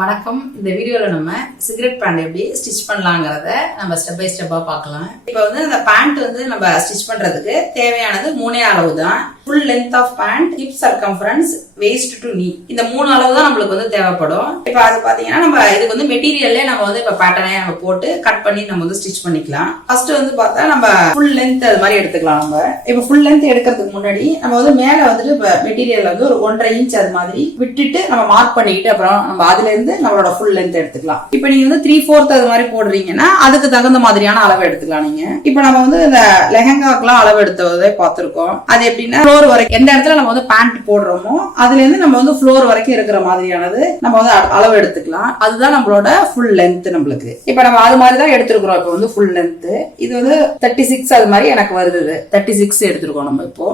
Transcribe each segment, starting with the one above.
வணக்கம். இந்த வீடியோல நம்ம சிகரெட் பேண்ட் எப்படி ஸ்டிச் பண்ணலாங்கிறத நம்ம ஸ்டெப் பை ஸ்டெப்பா பார்க்கலாம். இப்போ அந்த பேண்ட் நம்ம ஸ்டிச் பண்றதுக்கு தேவையானது 3 அளவு தான். Full length of pant, hip circumference, waist to knee, இந்த 3 அளவு தான் நம்மளுக்கு தேவைப்படும். இப்போ அது பாத்தீங்கன்னா நம்ம இதுக்கு மெட்டீரியல்லே நம்ம இப்போ பேட்டர்னே நம்ம போட்டு கட் பண்ணி நம்ம ஸ்டிச் பண்ணிக்கலாம். ஃபர்ஸ்ட் பார்த்தா நம்ம ஃபுல் லென்த் அது மாதிரி எடுத்துக்கலாம். நம்ம இப்போ ஃபுல் லென்த் எடுக்கிறதுக்கு முன்னாடி நம்ம மேல இப்போ மெட்டீரியல் ஒரு 1.5 இன்ச் அது மாதிரி விட்டுட்டு நம்ம மார்க் பண்ணிக்கிட்டு அப்புறம் நம்ம அதுல இருந்து நம்மளோட ஃபுல் லென்த் எடுத்துக்கலாம். இப்போ நீங்க 3/4 அது மாதிரி போடுறீங்கன்னா அதுக்கு தகுந்த மாதிரியான அளவு எடுத்துக்கலாம். நீங்க இப்போ நம்ம இந்த லெஹங்காக்குலாம் அளவு எடுத்ததை பார்த்திருக்கோம். அது எப்படின்னா ஃப்ளோர் வரைக்கும் எந்த இடத்துல நம்ம பேண்ட் போடுறோமோ அதுல இருந்து நம்ம ஃப்ளோர் வரைக்கும் இருக்கிற மாதிரியானது நம்ம அளவு எடுத்துக்கலாம். அதுதான் நம்மளோட ஃபுல் லென்த். நம்மளுக்கு இப்போ நம்ம அது மாதிரி தான் எடுத்துருக்கோம். இப்போ ஃபுல் லென்த் இது 36 அது மாதிரி எனக்கு வருது. 36 எடுத்துருக்கோம். நம்ம இப்போ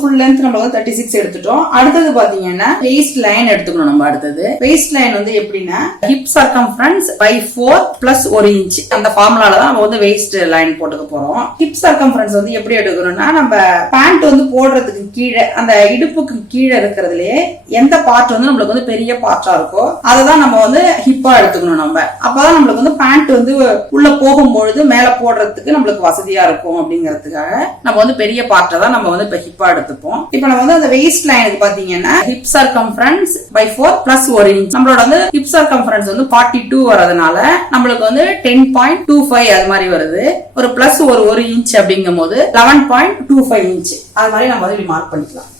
ஃபுல் லென்த் நம்ம 36 எடுத்துட்டோம். அடுத்தது பாத்தீங்கன்னா வெயிஸ்ட் லைன் எடுத்துக்கணும். நம்ம அடுத்தது வெயிஸ்ட் லைன் எப்படின்னா hip circumference by 4 plus 1 inch அந்த ஃபார்முலால தான் நம்ம வெயிஸ்ட் லைன் போட்டுக்க போறோம். ஹிப் சர்க்கம்ஃபரன்ஸ் எப்படி எடுக்கணும்னா நம்ம பேண்ட் போடுறதுக்கு கீழே அந்த இடுப்புக்கு கீழே இருக்கிறதுலயே எந்த பார்ட் நம்மளுக்கு பெரிய பார்ட்டா இருக்கோ அதை தான் நம்ம ஹிப்பா எடுத்துக்கணும். நம்ம அப்பதான் நம்மளுக்கு பேண்ட் உள்ள போகும்பொழுது மேல போடுறதுக்கு நம்மளுக்கு வசதியா இருக்கும். அப்படிங்கிறதுக்காக நம்ம பெரிய பார்ட்டை தான் நம்ம இப்ப ஹிப்பா எடுத்துப்போம். இப்ப நம்ம அந்த வெயிஸ்ட் லைனுக்கு பாத்தீங்கன்னா hip circumference by 4 plus 1 inch நம்மளோட ஹிப் சர்க்கம்ஃபரன்ஸ் 42 வரதுனால நம்மளுக்கு 10.25 அது மாதிரி வருது. ஒரு பிளஸ் ஒரு 1 இன்ச் அப்படிங்கும் போது 11.25 இன்ச் அது மாதிரி நம்ம இப்படி மார்க் பண்ணிக்கலாம்.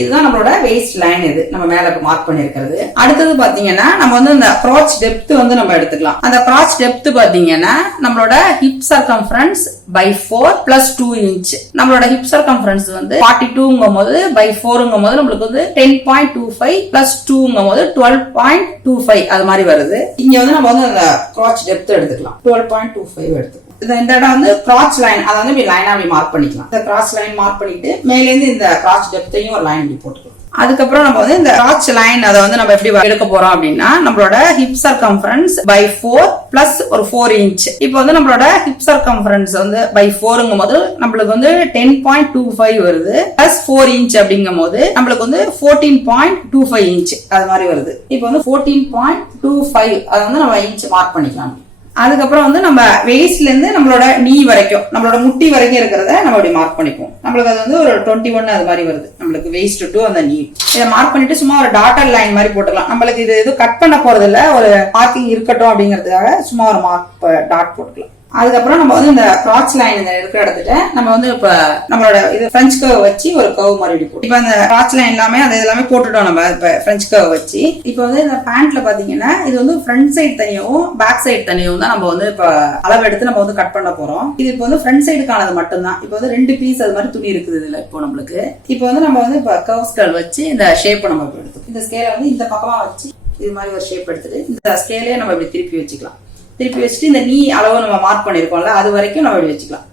இதுதான் நம்மளோட வெயிஸ்ட் லைன். இது நம்ம மேல மார்க் பண்ணிருக்கிறது. அடுத்தது பாத்தீங்கன்னா நம்ம இந்த கிராச் டெப்த் நம்ம எடுத்துக்கலாம். அந்த கிராச் டெப்த் பாத்தீங்கன்னா நம்மளோட hip circumference by 4 plus 2 inch நம்மளோட ஹிப் சர்க்கம்ஃபரன்ஸ் 42ங்கும் போது by 4ங்கும் போது நம்மளுக்கு 10.25 plus 2ங்கும் போது 12.25 அது மாதிரி வருது. இங்க நம்ம அந்த கிராச் டெப்த் எடுத்துக்கலாம். 12.25 எடுத்துக்கலாம். இந்த இடம் கிராச் லைன் அதை இப்படி லைனா அப்படி மார்க் பண்ணிக்கலாம். இந்த கிராச் லைன் மார்க் பண்ணிட்டு மேல இருந்து இந்த கிராச் டெப்த்தையும் ஒரு லைன் இப்படி போட்டுக்கலாம். அதுக்கப்புறம் நம்ம இந்த கிராச் லைன் அதை நம்ம எப்படி எடுக்க போறோம் அப்படின்னா நம்மளோட ஹிப் சர்க்கம்ஃபரன்ஸ் by 4 plus ஒரு 4 inch. இப்போ நம்மளோட ஹிப் சர்க்கம்ஃபரன்ஸ் by 4ங்கும் போது நம்மளுக்கு 10.25 வருது. பிளஸ் 4 inch அப்படிங்கும் போது நம்மளுக்கு 14.25 inch அது மாதிரி வருது. இப்போ 14.25 அதை நம்ம இன்ச் மார்க் பண்ணிக்கலாம். அதுக்கப்புறம் நம்ம வெயிஸ்ட்ல இருந்து நம்மளோட நீ வரைக்கும் நம்மளோட முட்டி வரைக்கும் இருக்கிறத நம்ம இப்படி மார்க் பண்ணிப்போம். நம்மளுக்கு அது ஒரு 21 அது மாதிரி வருது. நம்மளுக்கு வெயிஸ்ட் டு அந்த நீ இதை மார்க் பண்ணிட்டு சும்மா ஒரு டாட்டர் லைன் மாதிரி போட்டுக்கலாம். நம்மளுக்கு இது எதுவும் கட் பண்ண போறது இல்ல, ஒரு மார்க்கிங் இருக்கட்டும் அப்படிங்கிறதுக்காக சும்மா ஒரு மார்க் டாட் போட்டுக்கலாம். அதுக்கப்புறம் நம்ம இந்த கிராச் லைன் இருக்கிற இடத்துல நம்ம இப்ப நம்மளோட இது பிரெஞ்ச் கர்வ் வச்சு ஒரு கர்வ் மாதிரி போட்டு இப்ப அந்த கிராச் லைன் எல்லாமே அது எல்லாமே போட்டுட்டோம். நம்ம இப்ப பிரெஞ்ச் கர்வ் வச்சு இப்ப இந்த பேண்ட்ல பாத்தீங்கன்னா இது ஃப்ரண்ட் சைடு தனியாவும் பேக் சைடு தனியாவும் தான் நம்ம இப்ப அளவு எடுத்து நம்ம கட் பண்ண போறோம். இது இப்போ ஃப்ரண்ட் சைடுக்கானது மட்டும்தான். இப்போ 2 பீஸ் அது மாதிரி துணி இருக்குது இதுல. இப்போ நம்மளுக்கு இப்போ நம்ம இப்ப கர்வ் ஸ்கேல் வச்சு இந்த ஷேப் நம்ம எடுத்து இந்த ஸ்கேலை இந்த பக்கமா வச்சு இது மாதிரி ஒரு ஷேப் எடுத்துட்டு இந்த ஸ்கேலே நம்ம இப்படி திருப்பி வச்சுக்கலாம். திருப்பி வச்சுட்டு இந்த நீ அளவு நம்ம மார்க் பண்ணிருக்கோம்ல அது வரைக்கும் நம்ம இப்படி வச்சுக்கலாம்.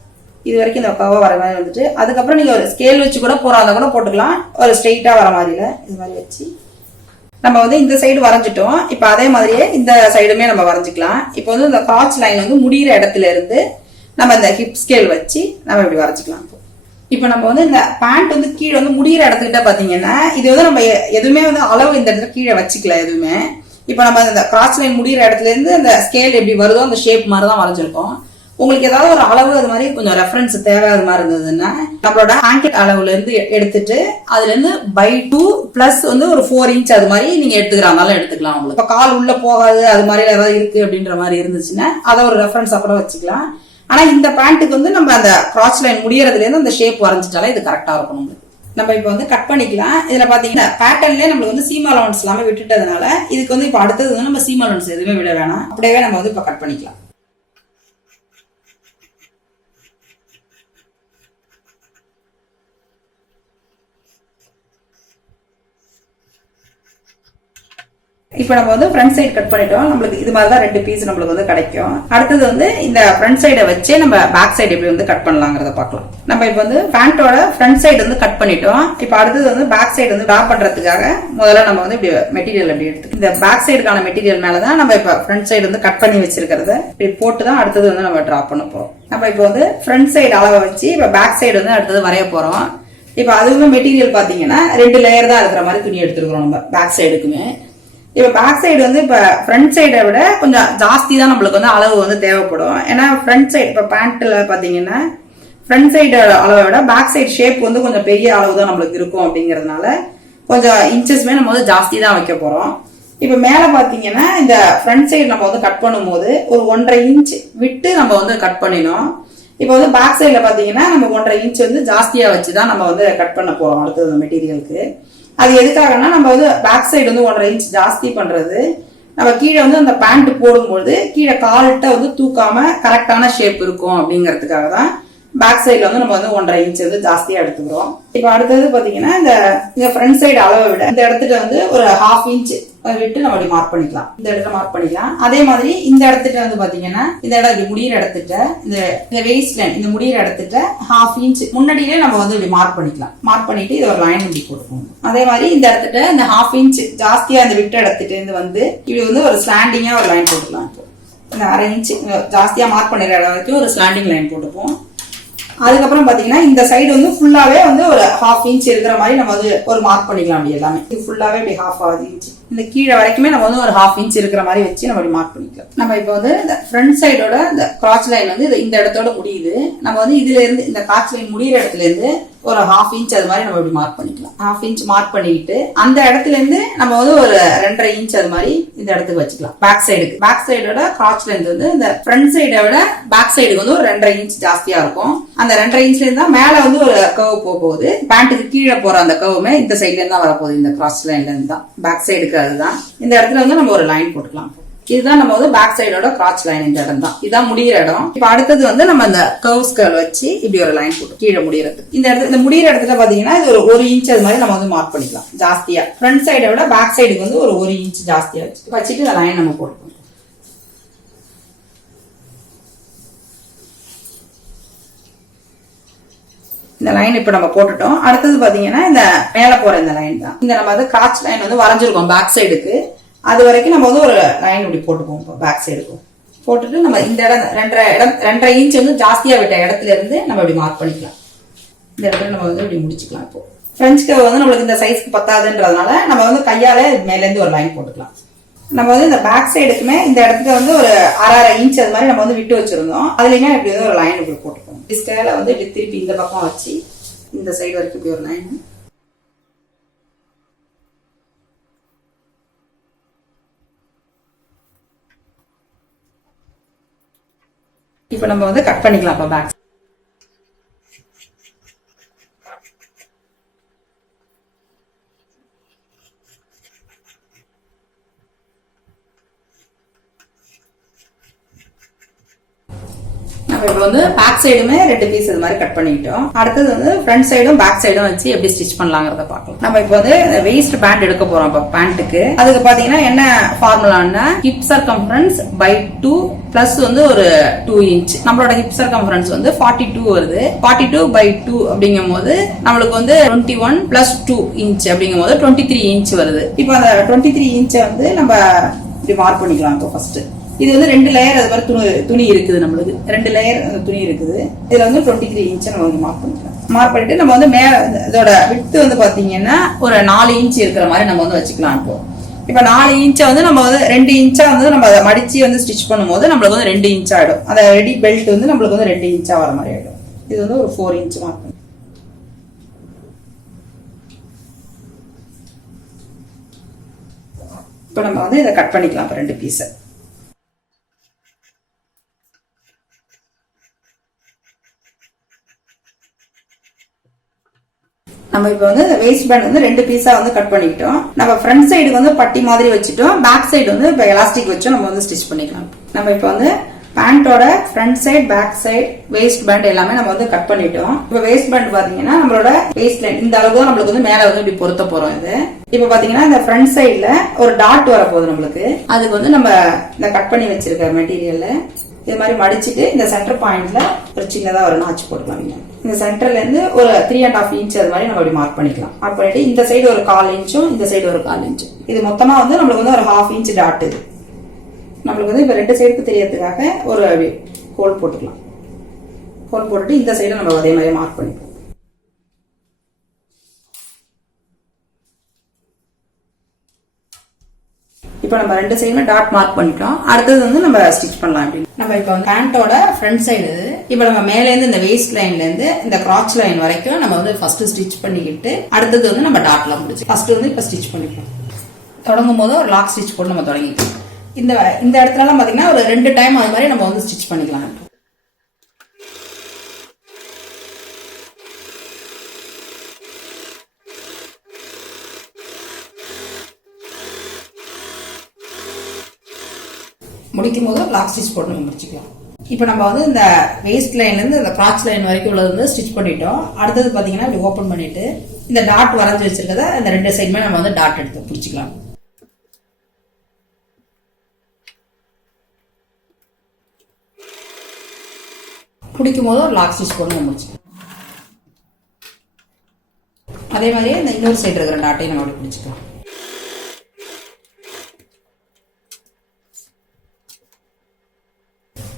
இது வரைக்கும் இந்த கவா வர மாதிரி வந்துட்டு அதுக்கப்புறம் நீங்க ஒரு ஸ்கேல் வச்சு கூட போறாத கூட போட்டுக்கலாம். ஒரு ஸ்ட்ரெயிட்டா வர மாதிரி இல்ல இது மாதிரி வச்சு நம்ம இந்த சைடு வரைஞ்சிட்டோம். இப்ப அதே மாதிரியே இந்த சைடுமே நம்ம வரைஞ்சிக்கலாம். இப்போ இந்த கிராச் லைன் முடிகிற இடத்துல இருந்து நம்ம இந்த ஹிப் ஸ்கேல் வச்சு நம்ம இப்படி வரைஞ்சிக்கலாம். இப்ப நம்ம இந்த பேண்ட் கீழே முடிகிற இடத்துக்கிட்ட பாத்தீங்கன்னா இது நம்ம எதுவுமே அளவு இந்த இடத்துல கீழே வச்சுக்கலாம் எதுவுமே. இப்ப நம்ம இந்த கிராச் லைன் முடிகிற இடத்துல இருந்து அந்த ஸ்கேல் எப்படி வருதோ அந்த ஷேப் மாதிரி தான் வரைஞ்சிருக்கோம். உங்களுக்கு ஏதாவது ஒரு அளவு அது மாதிரி கொஞ்சம் ரெஃபரன்ஸ் தேவையான மாதிரி இருந்ததுன்னா நம்மளோட ஆங்கிள் அளவுல இருந்து எடுத்துட்டு அதுல இருந்து by 2 பிளஸ் ஒரு 4 inch அது மாதிரி நீங்க எடுத்துக்கிறாங்க எடுத்துக்கலாம். உங்களுக்கு இப்ப கால் உள்ள போகாது அது மாதிரி ஏதாவது இருக்கு அப்படின்ற மாதிரி இருந்துச்சுன்னா அதை ஒரு ரெஃபரன்ஸா கூட வச்சுக்கலாம். ஆனா இந்த பேண்ட்டுக்கு நம்ம அந்த கிராச் லைன் முடியறதுல இருந்து அந்த ஷேப் வரைஞ்சிட்டாலே இது கரெக்டா இருக்கும். நம்ம இப்ப கட் பண்ணிக்கலாம். இதுல பாத்தீங்கன்னா பேட்டர்ன்லயே நம்மளுக்கு சீம் அலவன்ஸ் எல்லாமே விட்டுட்டதுனால இதுக்கு இப்ப அடுத்தது நம்ம சீம் அலவன்ஸ் எதுவுமே விட வேணாம். அப்படியே நம்ம இப்ப கட் பண்ணிக்கலாம். இப்ப நம்ம ஃப்ரண்ட் சைடு கட் பண்ணிட்டோம். நம்மளுக்கு இது மாதிரி தான் 2 பீஸ் நம்மளுக்கு கிடைக்கும். அடுத்தது இந்த ஃப்ரண்ட் சைடை வச்சே நம்ம பேக் சைடு எப்படி கட் பண்ணலாங்கிறத பார்க்கலாம். நம்ம இப்ப பேண்டோட ஃப்ரண்ட் சைடு கட் பண்ணிட்டோம். இப்ப அடுத்தது பேக் சைடு டிரா பண்றதுக்காக முதல்ல நம்ம இப்படி மெட்டீரியல் அப்படி எடுத்து இந்த பேக் சைடுக்கான மெட்டீரியல் மேலதான் நம்ம இப்ப ஃப்ரண்ட் சைடு கட் பண்ணி வச்சிருக்கிறத இப்படி போட்டுதான் அடுத்தது நம்ம டிரா பண்ண போறோம். நம்ம இப்ப ஃப்ரண்ட் சைடு அளவை வச்சு இப்ப பேக் சைடு அடுத்தது வரைய போறோம். இப்ப அதுவுமே மெட்டீரியல் பாத்தீங்கன்னா 2 லேயர் தான் இருக்கிற மாதிரி துணி எடுத்துருக்கோம் நம்ம பேக் சைடுக்குமே. இப்ப பேக் சைடு வந்து இப்ப ஃப்ரண்ட் சைடை விட கொஞ்சம் ஜாஸ்தி தான் நம்மளுக்கு வந்து அளவு வந்து தேவைப்படும். ஏன்னா ஃப்ரண்ட் சைடு இப்ப பேண்ட்ல பாத்தீங்கன்னா ஃப்ரண்ட் சைடு அளவை விட பேக் சைடு ஷேப் வந்து கொஞ்சம் பெரிய அளவு தான் நம்மளுக்கு இருக்கும். அப்படிங்கறதுனால கொஞ்சம் இன்ச்சஸ்மே நம்ம வந்து ஜாஸ்தி தான் வைக்க போறோம். இப்ப மேல பாத்தீங்கன்னா இந்த ஃப்ரண்ட் சைடு நம்ம வந்து கட் பண்ணும் போது ஒரு 1.5 இன்ச் விட்டு நம்ம வந்து கட் பண்ணினோம். இப்ப வந்து பேக் சைட்ல பாத்தீங்கன்னா நம்ம 1.5 இன்ச் வந்து ஜாஸ்தியா வச்சுதான் நம்ம வந்து கட் பண்ண போறோம் அடுத்தது மெட்டீரியலுக்கு. அது எதுக்காகனா நம்ம வந்து பேக் சைடு வந்து 1.5 இன்ச் ஜாஸ்தி பண்றது நம்ம கீழே வந்து அந்த பேண்ட் போடும்போது கீழே கால்கிட்ட வந்து தூக்காம கரெக்டான ஷேப் இருக்கும் அப்படிங்கறதுக்காக தான் பேக் சைட்ல வந்து நம்ம வந்து 1.5 இன்ச் வந்து ஜாஸ்தியா எடுத்துக்கிறோம். இப்ப அடுத்தது பாத்தீங்கன்னா இந்த ஃப்ரண்ட் சைடு அளவை விட இந்த இடத்துல வந்து ஒரு 1/2 இன்ச் விட்டு நம்ம இப்படி மார்க் பண்ணிக்கலாம். இந்த இடத்துல மார்க் பண்ணிக்கலாம். அதே மாதிரி இந்த இடத்துல வந்து பாத்தீங்கன்னா இந்த இடம் இப்படி முடியிற இடத்துட்ட இந்த வெயிஸ்ட் லைன் இந்த முடியிற இடத்துட்ட 1/2 இன்ச் முன்னாடியே நம்ம வந்து இப்படி மார்க் பண்ணிக்கலாம். மார்க் பண்ணிட்டு இது ஒரு லைன் இப்படி போட்டுக்கோங்க. அதே மாதிரி இந்த இடத்துட்ட இந்த 1/2 இன்ச் ஜாஸ்தியா இந்த விட்ட இடத்துட்டு இருந்து வந்து இப்படி வந்து ஒரு ஸ்லாண்டிங்கா ஒரு லைன் போட்டுக்கலாம். இந்த 1/2 இன்ச் ஜாஸ்தியா மார்க் பண்ணிடுற இடம் வரைக்கும் ஒரு ஸ்லாண்டிங் லைன் போட்டுப்போம். அதுக்கப்புறம் பாத்தீங்கன்னா இந்த சைடு வந்து ஃபுல்லாவே வந்து ஒரு 1/2 இன்ச் இருக்கிற மாதிரி நம்ம வந்து ஒரு மார்க் பண்ணிக்கலாம். அப்படி எல்லாமே இது ஃபுல்லாவே இப்படி 1/2 இன்ச் இந்த கீழே வரைக்குமே நம்ம வந்து ஒரு 1/2 இன்ச் இருக்கிற மாதிரி வச்சு நம்ம இப்படி மார்க் பண்ணிக்கலாம். நம்ம இப்போ வந்து இந்த ஃப்ரண்ட் சைடோட இந்த கிராச் லைன் வந்து இந்த இடத்தோட முடியுது. நம்ம வந்து இதுல இருந்து இந்த கிராச் லைன் முடியிற இடத்துல இருந்து ஒரு 1/2 இன்ச் அது மாதிரி நம்ம இப்படி மார்க் பண்ணிக்கலாம். 1/2 இன்ச் மார்க் பண்ணிட்டு அந்த இடத்துல இருந்து நம்ம வந்து ஒரு 2.5 இன்ச் அது மாதிரி இந்த இடத்துக்கு வச்சுக்கலாம். பேக் சைடுக்கு பேக் சைடோட கிராச் லென்த் வந்து இந்த ஃப்ரண்ட் சைடை விட பேக் சைடுக்கு வந்து ஒரு 2.5 இன்ச் ஜாஸ்தியா இருக்கும். அந்த 2.5 இன்ச்ல இருந்தா மேல வந்து ஒரு கர்வ் போகுது. பேண்ட்டுக்கு கீழே போற அந்த கர்வுமே இந்த சைட்ல இருந்தா வரப்போகுது. இந்த கிராஸ் லைன்ல இருந்து தான் பேக் சைடுக்கு அதுதான். இந்த இடத்துல வந்து நம்ம ஒரு லைன் போட்டுக்கலாம். இதுதான் நம்ம வந்து பேக் சைடோட கிராச் லைன். இந்த இடம் தான் இதான் முடிகிற இடம். இப்ப அடுத்தது வந்து நம்ம இந்த கர்வ்ஸ் வச்சு இப்படி ஒரு லைன் போட்டு கீழே முடியறது. இந்த இடத்துல இந்த முடிகிற இடத்துல பாத்தீங்கன்னா இது ஒரு 1 இன்ச் அது மாதிரி நம்ம வந்து மார்க் பண்ணிக்கலாம். ஜாஸ்தியா ஃப்ரண்ட் சைடை விட பேக் சைடுக்கு வந்து ஒரு 1 இன்ச் ஜாஸ்தியா வச்சுட்டு இந்த லைன் நம்ம போட்டுக்கணும். இந்த லைன் இப்ப நம்ம போட்டுட்டோம். அடுத்தது பாத்தீங்கன்னா இந்த மேல போற இந்த லைன் தான். இந்த நம்ம வந்து கிராச் லைன் வந்து வரைஞ்சிருக்கோம் பேக் சைடுக்கு. அது வரைக்கும் நம்ம வந்து ஒரு லைன் இப்படி போட்டுக்குவோம். பேக் சைடுக்கும் போட்டுட்டு நம்ம இந்த இடம் 2.5 இன்ச் வந்து ஜாஸ்தியா விட்ட இடத்துல இருந்து நம்ம இப்படி மார்க் பண்ணிக்கலாம். இந்த இடத்துல நம்ம வந்து இப்படி முடிச்சுக்கலாம். இப்போ ஃப்ரெஞ்ச் கர்வ் வந்து நம்மளுக்கு இந்த சைஸ்க்கு பத்தாதுன்றதுனால நம்ம வந்து கையால மேல இருந்து ஒரு லைன் போட்டுக்கலாம். நம்ம வந்து இந்த பேக் சைடுக்குமே இந்த இடத்துல வந்து ஒரு 1/2 இன்ச் அது மாதிரி நம்ம வந்து விட்டு வச்சிருந்தோம். அதுலயுமே இப்படி வந்து ஒரு லைன் இப்படி போட்டுக்கணும். ஸ்கேல வந்து இப்படி திருப்பி இந்த பக்கம் வச்சு இந்த சைடு வரைக்கும் இப்படி ஒரு லைன். இப்ப நம்ம வந்து கட் பண்ணிக்கலாம். இப்ப பேக் நம்ம இப்ப வந்து பேக் சைடுமே 2 பீஸ் இது மாதிரி கட் பண்ணிட்டோம். அடுத்தது வந்து ஃப்ரண்ட் சைடும் பேக் சைடும் வச்சு எப்படி ஸ்டிச் பண்ணலாங்கிறத பார்க்கலாம். நம்ம இப்ப வந்து வெயிஸ்ட் பேண்ட் எடுக்க போறோம். இப்ப பேண்ட்டுக்கு அதுக்கு பாத்தீங்கன்னா என்ன ஃபார்முலான்னா ஹிப் சர்கம்ஃபரன்ஸ் பை 2 பிளஸ் வந்து ஒரு 2 இன்ச். நம்மளோட ஹிப் சர்கம்ஃபரன்ஸ் வந்து 42 வருது. 42 by 2 அப்படிங்கும் போது நம்மளுக்கு வந்து 21 பிளஸ் 2 இன்ச் அப்படிங்கும் போது 23 இன்ச் வருது. இப்போ அந்த 23 இன்ச்சை வந்து நம்ம இப்படி மார்க் பண்ணிக்கலாம். இப்போ ஃபர்ஸ்ட் இது வந்து 2 லேயர் அது மாதிரி துணி இருக்குது. நம்மளுக்கு 2 லேயர் துணி இருக்குது. இதுல வந்து 23 இன்ச் நம்ம வந்து மார்க் பண்ணிக்கலாம். மார்க் பண்ணிட்டு நம்ம வந்து மேல இதோட விட்த் வந்து பாத்தீங்கன்னா ஒரு 4 இன்ச் இருக்கிற மாதிரி நம்ம வந்து வச்சுக்கலாம். இப்போ 4 இன்ச்சை வந்து நம்ம வந்து 2 இன்ச்சா வந்து நம்ம அதை மடிச்சு வந்து ஸ்டிச் பண்ணும்போது நம்மளுக்கு வந்து 2 இன்ச் ஆயிடும். அந்த ரெடி பெல்ட் வந்து நம்மளுக்கு வந்து 2 இன்ச்சா வர மாதிரி ஆயிடும். இது வந்து ஒரு 4 இன்ச் மார்க் பண்ணி இப்போ நம்ம வந்து இதை கட் பண்ணிக்கலாம். இப்போ 2 பீஸை நம்ம இப்ப வந்து வேஸ்ட் பேண்ட் வந்து 2 பீஸா வந்து கட் பண்ணிக்கிட்டோம். நம்ம ஃப்ரண்ட் சைடு வந்து பட்டி மாதிரி வச்சுட்டோம். பேக் சைடு வந்து இப்ப எலாஸ்டிக் வச்சு நம்ம வந்து ஸ்டிச் பண்ணிக்கலாம். நம்ம இப்ப வந்து பேண்டோட front side back side waist band எல்லாமே நம்ம வந்து கட் பண்ணிட்டோம். இப்ப வேஸ்ட் பேண்ட் பாத்தீங்கன்னா நம்மளோட வேஸ்ட் லைன் இந்த அளவுக்கு தான் நம்மளுக்கு வந்து மேல வந்து இப்படி பொருத்த போறோம். இது இப்ப பாத்தீங்கன்னா இந்த ஃப்ரண்ட் சைடுல ஒரு டாட் வர போகுது நம்மளுக்கு. அதுக்கு வந்து நம்ம இந்த கட் பண்ணி வச்சிருக்க மெட்டீரியல்ல இது மாதிரி மடிச்சுட்டு இந்த சென்டர் பாயிண்ட்ல ஒரு சின்னதா ஒரு நாச்சு போட்டுக்கலாம். இந்த சென்டர்ல இருந்து ஒரு 3.5 இன்ச் அது மாதிரி நம்ம மார்க் பண்ணிக்கலாம். மார்க் பண்ணிட்டு இந்த சைடு ஒரு 1/4 இன்ச்சும் இந்த சைடு ஒரு 1/4 இன்ச்சும் இது மொத்தமா வந்து நம்மளுக்கு வந்து ஒரு 1/2 இன்ச் டாட். இது நம்மளுக்கு வந்து இப்ப 2 சைடுக்கு தெரியறதுக்காக ஒரு ஹோல் போட்டுக்கலாம். ஹோல் போட்டுட்டு இந்த சைடு நம்ம அதே மாதிரி மார்க் பண்ணிக்கலாம். இப்போ நம்ம 2 சைடுமே டாட் மார்க் பண்ணிட்டோம். அடுத்தது வந்து நம்ம ஸ்டிச் பண்ணலாம். அப்படின்னு நம்ம இப்போ பேண்டோட ஃப்ரண்ட் சைடு இப்போ நம்ம மேலேருந்து இந்த வேஸ்ட் லைன்லேருந்து இந்த கிராச் லைன் வரைக்கும் நம்ம வந்து ஃபர்ஸ்ட் ஸ்டிச் பண்ணிக்கிட்டு அடுத்தது வந்து நம்ம டாட்ல முடிச்சு ஃபர்ஸ்ட் வந்து இப்போ ஸ்டிச் பண்ணிக்கலாம். தொடங்கும் போது ஒரு லாக் ஸ்டிச் போட்டு நம்ம தொடங்கிக்கலாம். இந்த இடத்துலலாம் பார்த்தீங்கன்னா ஒரு 2 டைம் அது மாதிரி நம்ம வந்து ஸ்டிச் பண்ணிக்கலாம். முடிக்கும் போது லாக் ஸ்டிச் போட்டு நம்ம முடிச்சுக்கலாம். இப்போ நம்ம வந்து இந்த வேஸ்ட் லைன்லேருந்து இந்த கிராச் லைன் வரைக்கும் உள்ளது வந்து ஸ்டிச் பண்ணிட்டோம். அடுத்தது பார்த்தீங்கன்னா இப்படி ஓப்பன் பண்ணிட்டு இந்த டாட் வரைஞ்சி வச்சிருக்கத இந்த 2 சைடுமே நம்ம வந்து டாட் எடுத்து பிடிச்சிக்கலாம். பிடிக்கும் போது ஒரு லாக் ஸ்டிச் போட்டு நம்ம முடிச்சுக்கலாம். அதே மாதிரியே இந்த இன்னொரு சைடு இருக்கிற டாட்டையும் நம்ம அப்படி பிடிச்சிக்கலாம்.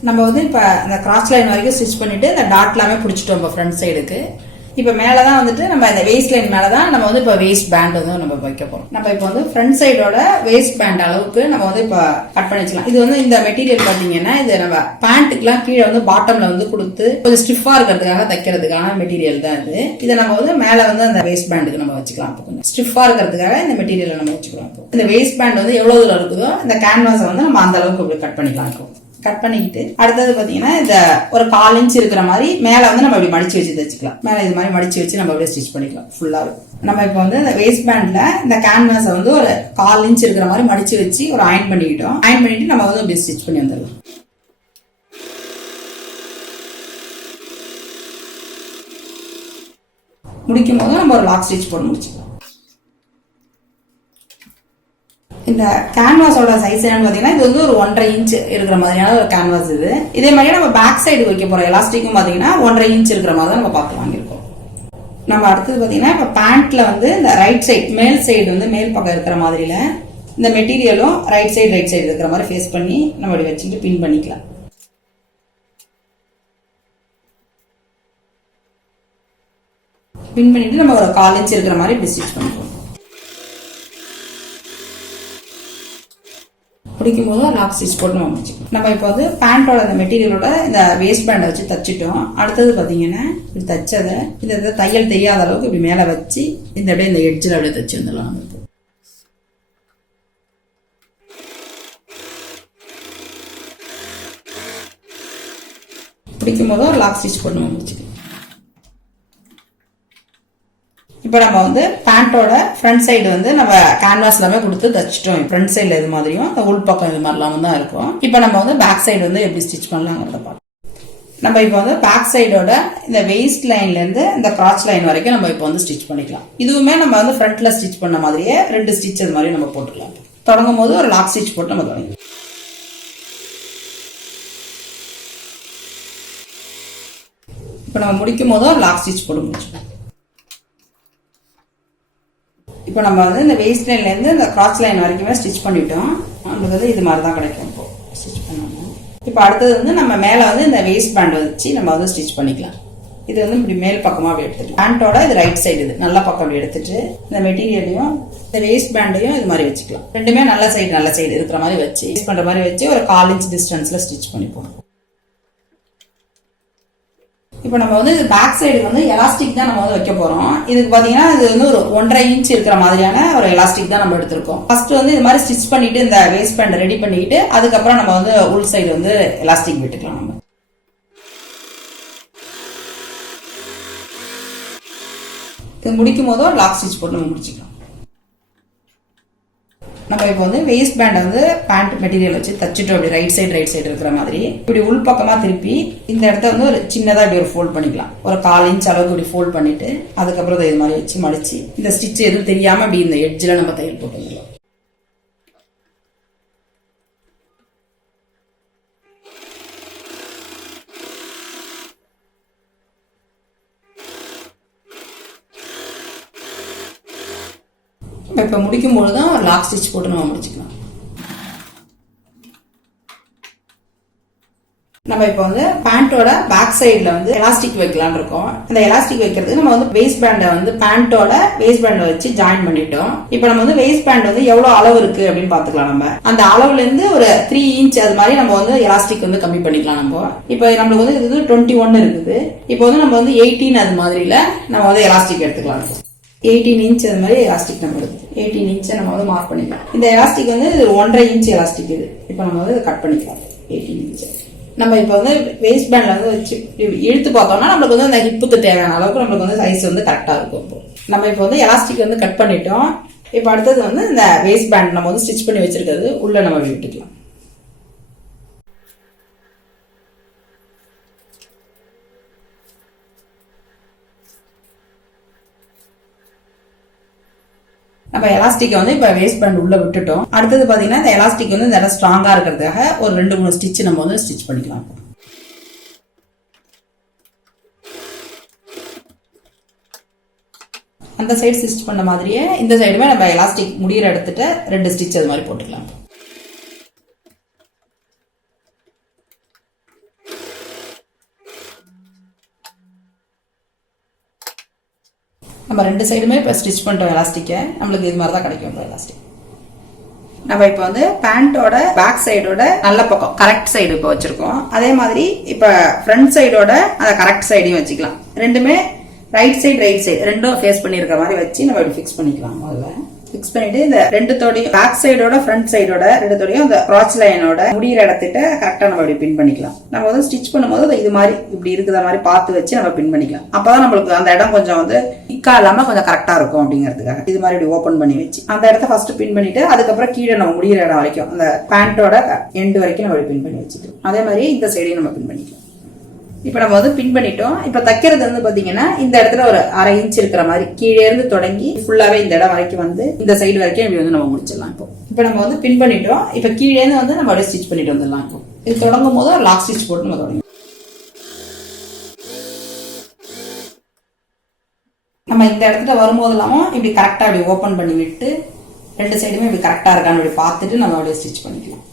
நம்ம வந்து இப்போ அந்த கிராஸ் லைன் வரைக்கும் ஸ்டிச் பண்ணிட்டு இந்த டாட் எல்லாமே பிடிச்சிட்டோம் இப்போ ஃப்ரண்ட் சைடுக்கு. இப்போ மேலே தான் வந்துட்டு நம்ம இந்த வேஸ்ட் லைன் மேலே தான் நம்ம வந்து இப்போ வேஸ்ட் பேண்ட் வந்து நம்ம வைக்க போகிறோம். நம்ம இப்போ வந்து ஃப்ரண்ட் சைடோட வேஸ்ட் பேண்ட் அளவுக்கு நம்ம வந்து இப்போ கட் பண்ணி வச்சுக்கலாம். இது வந்து இந்த மெட்டீரியல் பார்த்தீங்கன்னா இது நம்ம பேண்ட்டுக்குலாம் கீழே வந்து பாட்டம்ல வந்து கொடுத்து கொஞ்சம் ஸ்டிஃபா இருக்கிறதுக்காக தைக்கிறதுக்கான மெட்டீரியல் தான் இது. இதை நம்ம வந்து மேலே வந்து அந்த வேஸ்ட் பேண்டுக்கு நம்ம வச்சுக்கலாம். இப்போ கொஞ்சம் ஸ்டிஃபா இருக்கிறதுக்காக இந்த மெட்டீரியலை நம்ம வச்சுக்கலாம். இந்த வேஸ்ட் பேண்ட் வந்து எவ்வளவு தூரம் இருக்குதோ இந்த கேன்வாஸை வந்து நம்ம அந்த அளவுக்கு இப்படி கட் பண்ணிக்கலாம். இப்போ கட் பண்ணிக்கிட்டு அடுத்தது பாத்தீங்கன்னா இந்த ஒரு 1/4 இன்ச் இருக்கிற மாதிரி மேல வந்து நம்ம இப்படி மடிச்சு வச்சு தைச்சிக்கலாம். மேல இது மாதிரி மடிச்சு வச்சு நம்ம அப்படியே ஸ்டிச் பண்ணிக்கலாம் ஃபுல்லாவே. நம்ம இப்போ வந்து இந்த வேஸ்ட் பேண்ட்ல இந்த கேன்வாஸை வந்து ஒரு 1/4 இன்ச் இருக்கிற மாதிரி மடிச்சு வச்சு ஒரு அயன் பண்ணிக்கிட்டோம். அயன் பண்ணிட்டு நம்ம வந்து அப்படியே ஸ்டிச் பண்ணி வந்துடலாம். முடிக்கும் போது நம்ம ஒரு லாக் ஸ்டிச் போட்டு முடிச்சுக்கலாம். இந்த கேன்வாஸோட சைஸ் என்னன்னு பாத்தீங்கன்னா இது வந்து ஒரு 1.5 இன்ச் இருக்கிற மாதிரியான ஒரு கேன்வாஸ் இது. இதே மாதிரியே நம்ம பேக் சைடு வைக்க போற எலாஸ்டிக்கும் பாத்தீங்கன்னா 1.5 இன்ச் இருக்கிற மாதிரி தான் நம்ம பார்த்து வாங்கியிருக்கோம். நம்ம அடுத்தது பாத்தீங்கன்னா இப்ப பேண்ட்ல வந்து இந்த ரைட் சைடு மேல் சைடு வந்து மேல் பக்கம் இருக்கிற மாதிரில இந்த மெட்டீரியலும் ரைட் சைடு இருக்கிற மாதிரி ஃபேஸ் பண்ணி நம்ம இப்படி வச்சுட்டு பின் பண்ணிக்கலாம். பின் பண்ணிட்டு நம்ம ஒரு 1/4 இன்ச் இருக்கிற மாதிரி இப்படி ஸ்டிச் பண்ணிக்கலாம். பிடிக்கும் போது லாக் ஸ்டிச் போட்டு நம்ம முடிச்சுக்கலாம். நம்ம இப்போ வந்து பேண்டோட அந்த மெட்டீரியலோட இந்த வேஸ்ட் பேண்டை வச்சு தச்சிட்டோம். அடுத்தது பார்த்தீங்கன்னா இப்படி தச்சதை இந்த தையல் தெரியாத அளவுக்கு இப்படி மேலே வச்சு இந்த அப்படியே இந்த எட்ஜில் அப்படியே தச்சு வந்துடலாம். பிடிக்கும் போது லாக் ஸ்டிச் போட்டு நம்ம முடிச்சுக்கலாம். இப்போ நம்ம வந்து பேண்டோட ஃப்ரண்ட் சைடு வந்து நம்ம கேன்வாஸ் எல்லாமே கொடுத்து தச்சிட்டோம். ஃப்ரண்ட் சைடுல இது மாதிரியும் அந்த உள் பக்கம் இது மாதிரிலாம் தான் இருக்கும். இப்போ நம்ம வந்து பேக் சைடு வந்து எப்படி ஸ்டிச் பண்ணலாங்கிறத பார்க்கலாம். நம்ம இப்போ வந்து பேக் சைடோட இந்த வெயிஸ்ட் லைன்ல இருந்து இந்த கிராச் லைன் வரைக்கும் நம்ம இப்போ வந்து ஸ்டிச் பண்ணிக்கலாம். இதுவுமே நம்ம வந்து ஃப்ரண்ட்ல ஸ்டிச் பண்ண மாதிரியே 2 ஸ்டிச் அது மாதிரி நம்ம போட்டுக்கலாம். தொடங்கும் போது ஒரு லாக் ஸ்டிச் போட்டு நம்ம தொடங்கிக்கலாம். இப்போ நம்ம முடிக்கும் போது ஒரு லாக் ஸ்டிச் போட்டு முடிச்சுக்கலாம். இப்போ நம்ம வந்து இந்த வேஸ்ட் லைன்லேருந்து இந்த கிராச் லைன் வரைக்குமே ஸ்டிச் பண்ணிட்டோம். நம்மளுக்கு வந்து இது மாதிரி தான் கிடைக்கும் இப்போ ஸ்டிச் பண்ணணும். இப்போ அடுத்தது வந்து நம்ம மேலே வந்து இந்த வேஸ்ட் பேண்ட் வச்சு நம்ம வந்து ஸ்டிச் பண்ணிக்கலாம். இது வந்து இப்படி மேல் பக்கமாக அப்படி எடுத்துட்டு பேண்டோட இது ரைட் சைடு இது நல்ல பக்கம் அப்படி எடுத்துட்டு இந்த மெட்டீரியலையும் இந்த வேஸ்ட் பேண்டையும் இது மாதிரி வச்சுக்கலாம். ரெண்டுமே நல்ல சைடு இருக்கிற மாதிரி வச்சு ஸ்டிச் பண்ணுற மாதிரி வச்சு ஒரு 1/4 இன்ச் டிஸ்டன்ஸில் ஸ்டிச் பண்ணிப்போம். இப்போ நம்ம வந்து பேக் சைடு வந்து எலாஸ்டிக் தான் நம்ம வந்து வைக்க போறோம். இதுக்கு பாத்தீங்கன்னா இது வந்து ஒரு 1.5 இன்ச் இருக்கிற மாதிரியான ஒரு எலாஸ்டிக் தான் நம்ம எடுத்திருக்கோம். ஃபர்ஸ்ட் வந்து இது மாதிரி ஸ்டிச் பண்ணிட்டு இந்த வேஸ்ட் பேண்ட் ரெடி பண்ணிட்டு அதுக்கப்புறம் நம்ம வந்து உள் சைடு வந்து எலாஸ்டிக் விட்டுக்கலாம். நம்ம இது முடிக்கும் போது லாக் ஸ்டிச் போட்டு நம்ம முடிச்சுக்கலாம். நம்ம இப்போ வந்து வேஸ்ட் பேண்டை வந்து பேண்ட் மெட்டீரியல் வச்சு தச்சுட்டோம். அப்படி ரைட் சைடு இருக்கிற மாதிரி இப்படி உள் பக்கமா திருப்பி இந்த இடத்த வந்து ஒரு சின்னதா இப்படி ஒரு ஃபோல்ட் பண்ணிக்கலாம். ஒரு 1/4 இன்ச் அளவுக்கு இப்படி ஃபோல்ட் பண்ணிட்டு அதுக்கப்புறம் இது மாதிரி வச்சு மடிச்சு இந்த ஸ்டிச் எதுவும் தெரியாம அப்படி இந்த எட்ஜில் நம்ம தையல் போட்டுக்கலாம். இப்போ முடிக்கும் போது தான் ஒரு லாக் ஸ்டிச் போட்டு நம்ம முடிச்சுக்கலாம். நம்ம இப்போ வந்து பேண்டோட பேக் சைடுல வந்து எலாஸ்டிக் வைக்கலாம்னு இருக்கோம். அந்த எலாஸ்டிக் வைக்கிறதுக்கு நம்ம வந்து வேஸ்ட் பேண்டை வந்து பேண்டோட வேஸ்ட் பேண்டை வச்சு ஜாயின் பண்ணிட்டோம். இப்போ நம்ம வந்து வேஸ்ட் பேண்ட் வந்து எவ்வளவு அளவு இருக்கு அப்படின்னு பாத்துக்கலாம். நம்ம அந்த அளவுல இருந்து ஒரு 3 இன்ச் அது மாதிரி நம்ம வந்து எலாஸ்டிக் வந்து கம்மி பண்ணிக்கலாம். நம்ம இப்போ நம்மளுக்கு வந்து இது 21 இருக்குது. இப்போ வந்து நம்ம வந்து 18 அது மாதிரில நம்ம வந்து எலாஸ்டிக் எடுத்துக்கலாம். 18 இன்ச் அது மாதிரி எலாஸ்டிக் நம்ம எடுத்து 18 இன்ச்சை நம்ம வந்து மார்க் பண்ணிக்கலாம். இந்த எலாஸ்டிக் வந்து 1.5 இன்ச் எலாஸ்டிக் இது. இப்போ நம்ம வந்து கட் பண்ணிக்கலாம் 18 இன்ச். நம்ம இப்போ வந்து வேஸ்ட் பேண்ட்ல வந்து வச்சு இழுத்து பார்த்தோம்னா நம்மளுக்கு வந்து அந்த ஹிப்புக்கு தேவையான அளவுக்கு நம்மளுக்கு வந்து சைஸ் வந்து கரெக்டா இருக்கும். நம்ம இப்போ வந்து எலாஸ்டிக் வந்து கட் பண்ணிட்டோம். இப்போ அடுத்தது வந்து இந்த வேஸ்ட் பேண்ட் நம்ம வந்து ஸ்டிச் பண்ணி வச்சிருக்கிறது உள்ள நம்ம விட்டுக்கலாம். நம்ம எலாஸ்டிக் வந்து இப்ப வேஸ்ட் பேண்ட் உள்ள விட்டுட்டோம். அடுத்தது பாத்தீங்கன்னா இந்த எலாஸ்டிக் வந்து நல்லா ஸ்ட்ராங்கா இருக்கிறதுக்காக ஒரு 2-3 ஸ்டிச் நம்ம வந்து ஸ்டிச் பண்ணிக்கலாம். அந்த சைடு ஸ்டிச் பண்ண மாதிரியே இந்த சைடுமே நம்ம எலாஸ்டிக் முடிகிற எடுத்துட்டு 2 ஸ்டிச் அது மாதிரி போட்டுக்கலாம். நம்ம 2 சைடுமே இப்போ ஸ்டிச் பண்ணிட்டோம் எலாஸ்டிக்கை. நம்மளுக்கு இது மாதிரி தான் கிடைக்கும் எலாஸ்டிக். நம்ம இப்போ வந்து பேண்டோட பேக் சைடோட நல்ல பக்கம் கரெக்ட் சைடு இப்போ வச்சிருக்கோம். அதே மாதிரி இப்போ ஃப்ரண்ட் சைடோட அந்த கரெக்ட் சைடையும் வச்சுக்கலாம். ரெண்டுமே ரைட் சைடு ரெண்டும் ஃபேஸ் பண்ணியிருக்கிற மாதிரி வச்சு நம்ம இப்படி ஃபிக்ஸ் பண்ணிக்கலாம். முதல்ல ஃபிக்ஸ் பண்ணிட்டு இந்த ரெண்டுத்தோடையும் பேக் சைடோட ஃப்ரண்ட் சைடோட ரெண்டுத்தோடையும் அந்த கிராச் லைனோட முடிகிற இடத்துட்ட கரெக்டா நம்ம இப்படி பின் பண்ணிக்கலாம். நம்ம வந்து ஸ்டிச் பண்ணும்போது இது மாதிரி இப்படி இருக்கிற மாதிரி பார்த்து வச்சு நம்ம பின் பண்ணிக்கலாம். அப்பதான் நம்மளுக்கு அந்த இடம் கொஞ்சம் வந்து திக்கா இல்லாம கொஞ்சம் கரெக்டா இருக்கும் அப்படிங்கிறதுக்காக இது மாதிரி இப்படி ஓபன் பண்ணி வச்சு அந்த இடத்த ஃபர்ஸ்ட் பின் பண்ணிட்டு அதுக்கப்புறம் கீழே நம்ம முடிகிற இடம் வரைக்கும் அந்த பேண்டோட எண்டு வரைக்கும் நம்ம பின் பண்ணி வச்சுட்டு அதே மாதிரி இந்த சைடையும் நம்ம பின் பண்ணிக்கலாம். இப்ப நம்ம வந்து பின் பண்ணிட்டோம். இப்ப தைக்கிறது வந்து பாத்தீங்கன்னா இந்த இடத்துல ஒரு 1/2 இன்ச் இருக்கிற மாதிரி கீழே இருந்து தொடங்கி ஃபுல்லாவே இந்த இடம் வரைக்கும் வந்து இந்த சைடு வரைக்கும் இப்படி வந்து நம்ம முடிச்சிடலாம். இப்போ நம்ம வந்து பின் பண்ணிட்டோம். இப்ப கீழே இருந்து வந்து நம்ம அப்படியே ஸ்டிச் பண்ணிட்டு வந்துடலாம். இப்போ இது தொடங்கும் போது ஒரு லாக் ஸ்டிச் போட்டு நம்ம தொடங்கி நம்ம இந்த இடத்துல வரும்போது இல்லாம இப்படி கரெக்டா அப்படி ஓபன் பண்ணி விட்டு 2 சைடுமே இப்படி கரெக்டா இருக்கான்னு அப்படி பார்த்துட்டு நம்ம அப்படியே ஸ்டிச் பண்ணிக்கலாம்.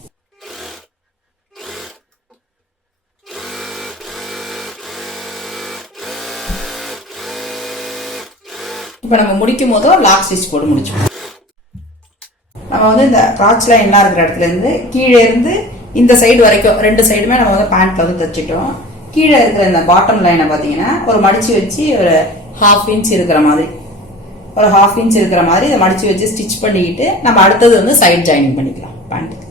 இப்ப நம்ம முடிக்கும் போதோ லாக் ஸ்டிச் போட்டு முடிச்சோம். நம்ம வந்து இந்த கிராச் லைன் எல்லாம் இருக்கிற இடத்துல இருந்து கீழே இருந்து இந்த சைடு வரைக்கும் 2 சைடுமே நம்ம வந்து பேண்ட்ல வந்து தச்சிட்டோம். கீழே இருக்கிற இந்த பாட்டம் லைனை பாத்தீங்கன்னா ஒரு மடிச்சு வச்சு ஒரு 1/2 இன்ச் இருக்கிற மாதிரி இதை மடிச்சு வச்சு ஸ்டிச் பண்ணிக்கிட்டு நம்ம அடுத்தது வந்து சைட் ஜாயினிங் பண்ணிக்கலாம் பேண்ட்டுக்கு.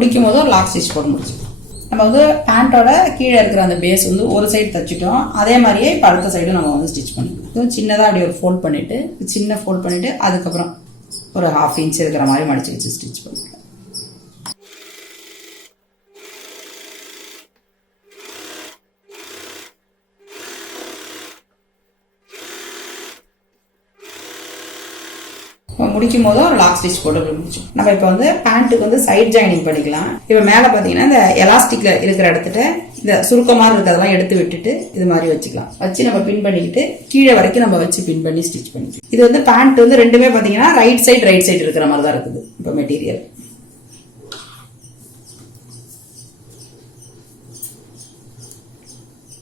முடிக்கும் போது ஒரு லாக் ஸ்டிச் போட்டு முடிச்சுக்கலாம். நம்ம வந்து பேண்டோட கீழே இருக்கிற அந்த பேஸ் வந்து ஒரு சைடு தச்சுட்டோம். அதே மாதிரியே இப்போ அடுத்த சைடு நம்ம வந்து ஸ்டிச் பண்ணிக்கலாம். இதுவும் சின்னதாக அப்படி ஒரு ஃபோல்ட் பண்ணிட்டு அதுக்கப்புறம் ஒரு 1/2 இன்ச் இருக்கிற மாதிரி மடிச்சு வச்சு ஸ்டிச் பண்ணிக்கலாம். முடிக்கும் போது ஒரு லாக் ஸ்டிச் போட்டு முடிச்சோம். நம்ம இப்போ வந்து பேண்ட்டுக்கு வந்து சைட் ஜாயினிங் பண்ணிக்கலாம். இப்போ மேலே பார்த்தீங்கன்னா இந்த எலாஸ்டிக்ல இருக்கிற இடத்துல இந்த சுருக்கமாக இருக்கிறதெல்லாம் எடுத்து விட்டுட்டு இது மாதிரி வச்சுக்கலாம். வச்சு நம்ம பின் பண்ணிக்கிட்டு கீழே வரைக்கும் நம்ம வச்சு பின் பண்ணி ஸ்டிச் பண்ணிக்கலாம். இது வந்து பேண்ட் வந்து ரெண்டுமே பார்த்தீங்கன்னா ரைட் சைடு இருக்கிற மாதிரி தான் இருக்குது. இப்போ மெட்டீரியல்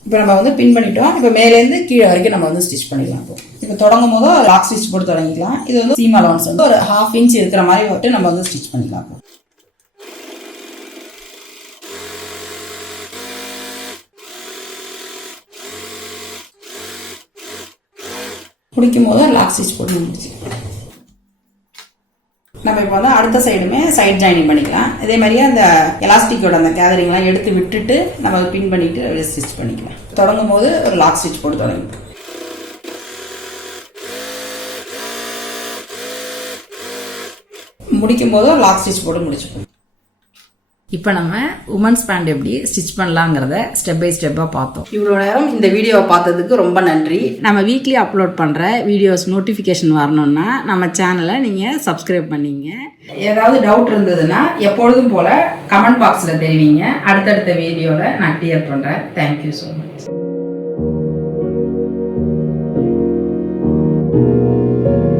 இப்போ நம்ம வந்து பின் பண்ணிட்டோம். இப்போ மேலேருந்து கீழே வரைக்கும் நம்ம வந்து ஸ்டிச் பண்ணிக்கலாம். இப்போ தொடங்கும் போது லாக் ஸ்டிச் போட்டு தொடங்கிக்கலாம். இது வந்து சீம் அலவன்ஸ் வந்து ஒரு 1/2 இன்ச் இருக்கிற மாதிரி போட்டு நம்ம வந்து ஸ்டிச் பண்ணிக்கலாம். முடிக்கும் போது லாக் ஸ்டிச் போட்டு முடிச்சுக்கலாம். நம்ம இப்போ வந்து அடுத்த சைடுமே சைட் ஜாயினிங் பண்ணிக்கலாம். இதே மாதிரியே அந்த எலாஸ்டிக்கோட அந்த கேதரிங்லாம் எடுத்து விட்டுட்டு நம்ம பின் பண்ணிட்டு ஸ்டிச் பண்ணிக்கலாம். தொடங்கும் போது ஒரு லாக் ஸ்டிச் போட்டு தொடங்கிக்கலாம். முடிக்கும் போது லாக் ஸ்டிச் போட்டு முடிச்சுப்போம். இப்போ நம்ம உமன்ஸ் பேண்ட் எப்படி ஸ்டிச் பண்ணலாங்கிறத ஸ்டெப் பை ஸ்டெப்பாக பார்த்தோம். இவ்வளோ நேரம் இந்த வீடியோவை பார்த்ததுக்கு ரொம்ப நன்றி. நம்ம வீக்லி அப்லோட் பண்ணுற வீடியோஸ் நோட்டிஃபிகேஷன் வரணும்னா நம்ம சேனலை நீங்கள் சப்ஸ்கிரைப் பண்ணிங்க. ஏதாவது டவுட் இருந்ததுன்னா எப்பொழுதும் போல் கமெண்ட் பாக்ஸில் தெரிவிங்க. அடுத்தடுத்த வீடியோவில் நான் கிளியர் பண்ணுறேன். Thank you so much. you.